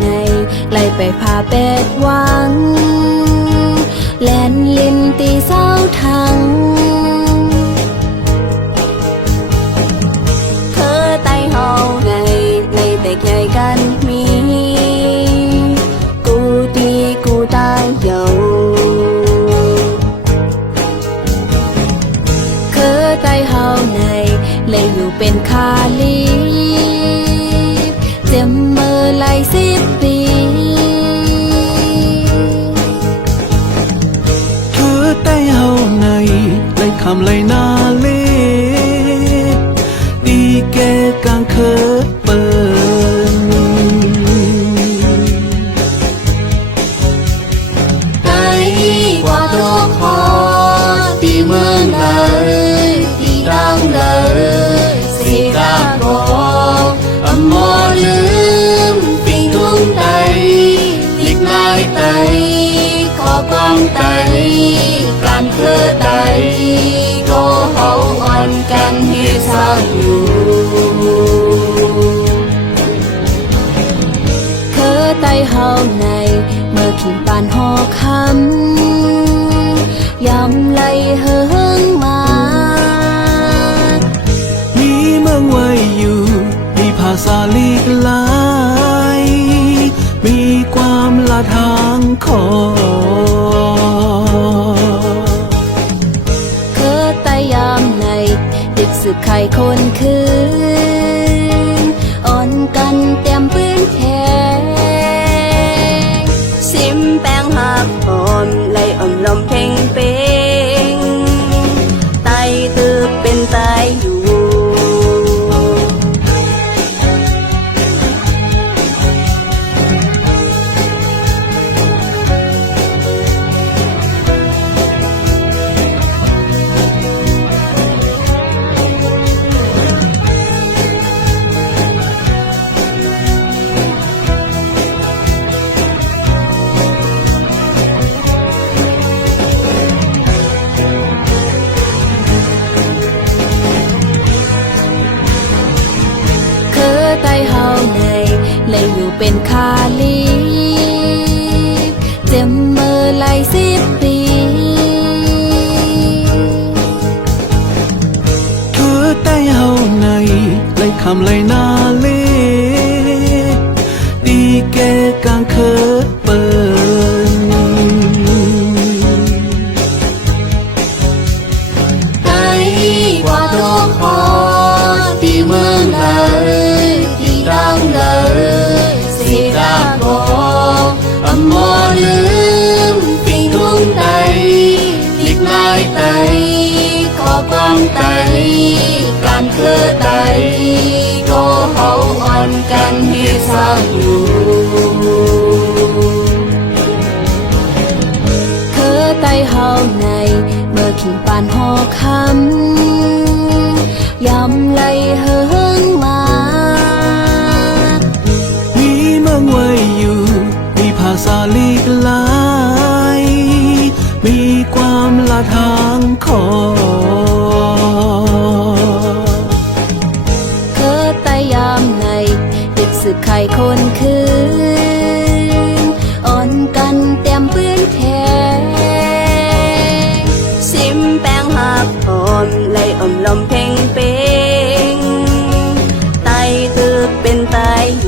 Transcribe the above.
ในไล่ไปพาเป็ดหวังแล่นลินตีเศร้าทังเธอไต่เฮาในแต่ใหญ่กันมีกูตีกูตายเยาเคยไต่เฮาในเลยอยู่เป็นคาลีเจ็มเมื่อไหล10 ปีเธอไต่เฮาในไล่คำไล่นาเลดีแก่กลางเคยเปินไต่กว่าตัวคอตีเมืองเลยตีดังเลยสิกาโกอมอลืมปิงทุ่งไตลิกนายไตขอกองไตการเคยไตก็เขาอ่อนกันที่สร้างอยู่เคยไตเฮาในเมื่อขิงปานหอคำยำไหลเฮิงมามีเมืองไว้อยู่มีภาษาลีกหลายมีความละทางขอเคยไตยามในดึกสึกไข่คนคืนอ่อนกันเต็มปืนแทงซิมแป้งหักหอมไหลอ่อมลมเพ่งเป้งไตตึกเป็นไตอยู่ไต่เฮาในเลยอยู่เป็นคาลีเจ็มเมื่อไหล10 ปีเธอไต่เฮาในไล่คำไล่นาเลดีแก่กลางเคยเปินไต่กว่าตัวคอตีเมืองเลยตีดังเลยสิกาโกอมอลืมปิงทุ่งไตลิกนายไตขอกองไตการเคยไตก็เขาอ่อนกันที่สร้างอยู่เคยไต่เฮาในเมื่อขิงปานหอคำยำไหลเฮิงมามีเมืองไว้อยู่มีภาษาลีกหลายมีความละทางขอเคยไต่ยามในดึกสึกไข่คนคืนอ่อนกันเต็มปืนแทงซิมแป้งหักหอมไหลอ่อมลมเพ่งเป้งไตตึกเป็นไตอยู่